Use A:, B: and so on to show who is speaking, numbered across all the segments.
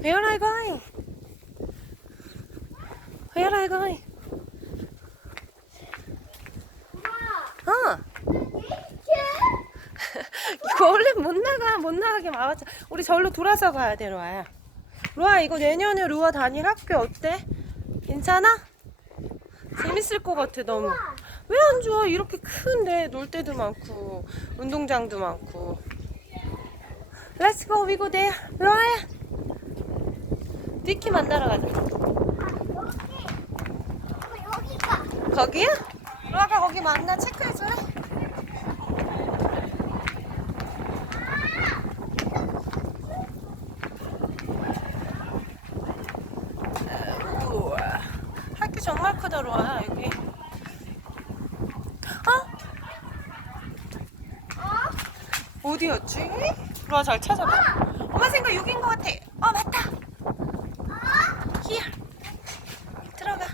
A: Where are I going? Where are I going? 아! 어. 이거 원래 못 나가 못 나가게 막았잖아. 우리 절로 돌아서 가야 되로 와야. 로아 이거 내년에 로아 다닐 학교 어때? 괜찮아? 재밌을 것 같아 너무. 왜 안 좋아? 이렇게 큰데 놀 데도 많고 운동장도 많고. Let's go we go there. 로아야 디키 만나러 가자. 거기야? 로아가 거기 맞나 체크해줘라 우와, 학교 정말 크다 로아야 여기. 어? 어디였지? 로아 잘 찾아봐. 엄마 생각 여긴 것 같아. 어 맞다. 히야 들어가.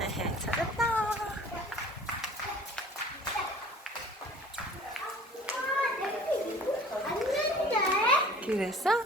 A: 헤헤, 찾았다. 그랬어?